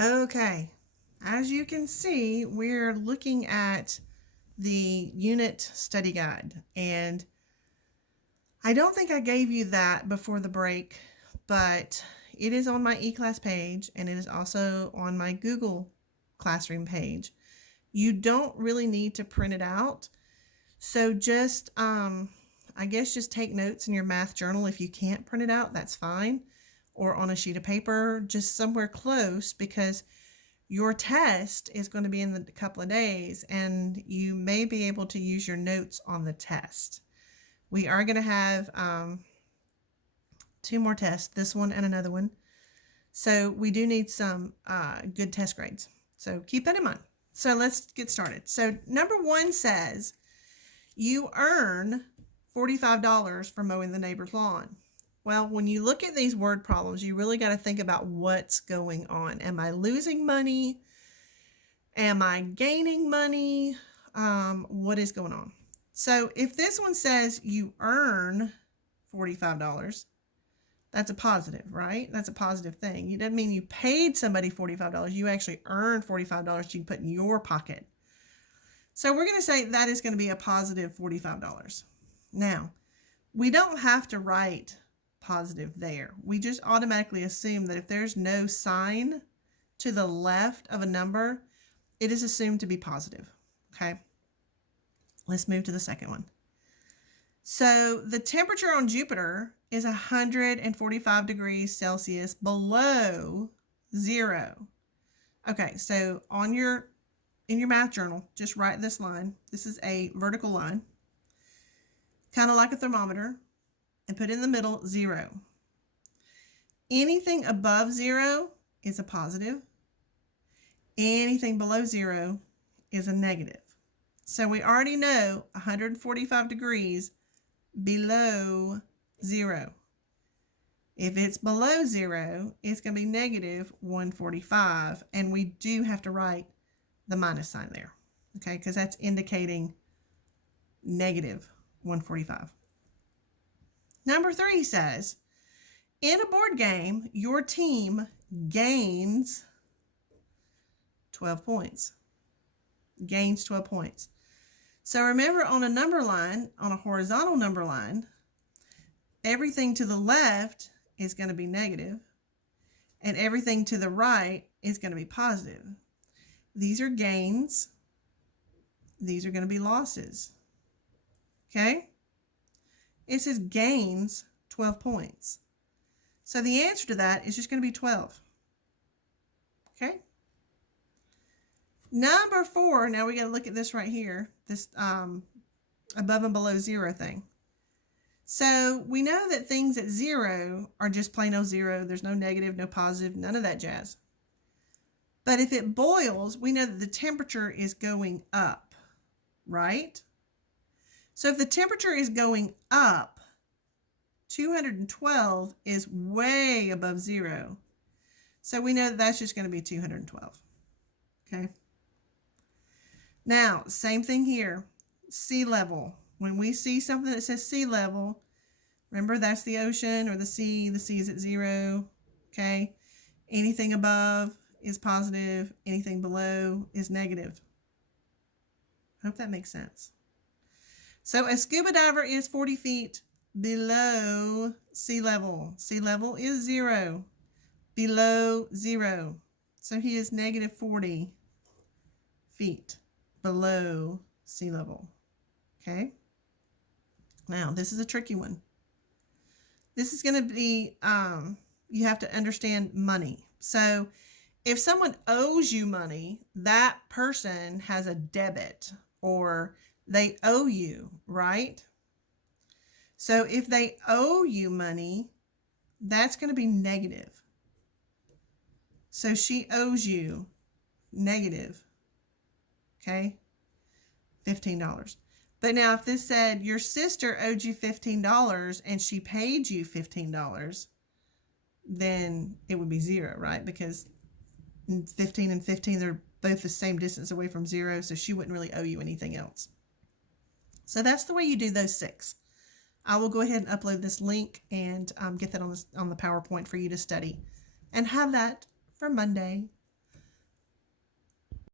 Okay, as you can see, we're looking at the unit study guide, and I don't think I gave you that before the break, but it is on my eClass page and it is also on my Google Classroom page. You don't really need to print it out, so just I guess just take notes in your math journal. If you can't print it out, that's fine, or on a sheet of paper, just somewhere close, because your test is going to be in a couple of days and you may be able to use your notes on the test. We are going to have two more tests, this one and another one. So we do need some good test grades. So keep that in mind. So let's get started. So number one says you earn $45 for mowing the neighbor's lawn. Well, when you look at these word problems, you really got to think about what's going on. Am I losing money? Am I gaining money? What is going on? So if this one says you earn $45, that's a positive, right? That's a positive thing. It doesn't mean you paid somebody $45. You actually earned $45 you put in your pocket. So we're going to say that is going to be a positive $45. Now, we don't have to write positive there. We just automatically assume that if there's no sign to the left of a number, it is assumed to be positive. Okay, let's move to the second one. So the temperature on Jupiter is 145 degrees Celsius below zero. Okay, so in your math journal, just write this line. This is a vertical line, kind of like a thermometer, and put in the middle 0. Anything above 0 is a positive. Anything below 0 is a negative. So we already know 145 degrees below 0. If it's below 0, it's going to be negative 145, and we do have to write the minus sign there, okay, because that's indicating negative 145. Number 3 says, in a board game, your team gains 12 points. Gains 12 points. So remember, on a number line, on a horizontal number line, everything to the left is going to be negative, and everything to the right is going to be positive. These are gains. These are going to be losses. Okay? It says gains 12 points. So the answer to that is just going to be 12. Okay? Number 4, now we got to look at this right here, this above and below 0 thing. So we know that things at 0 are just plain old 0. There's no negative, no positive, none of that jazz. But if it boils, we know that the temperature is going up, right? So if the temperature is going up, 212 is way above 0. So we know that that's just going to be 212. Okay. Now, same thing here. Sea level. When we see something that says sea level, remember that's the ocean or the sea. The sea is at 0. Okay. Anything above is positive. Anything below is negative. I hope that makes sense. So a scuba diver is 40 feet below sea level. Sea level is 0. Below 0. So he is negative 40 feet below sea level. Okay? Now, this is a tricky one. This is going to be, you have to understand money. So if someone owes you money, that person has a debit, or they owe you, right? So if they owe you money, that's going to be negative. So she owes you negative, okay, $15. But now if this said your sister owed you $15 and she paid you $15, then it would be 0, right? Because 15 and 15, they're both the same distance away from 0, so she wouldn't really owe you anything else. So that's the way you do those 6. I will go ahead and upload this link and get that on the PowerPoint for you to study and have that for Monday.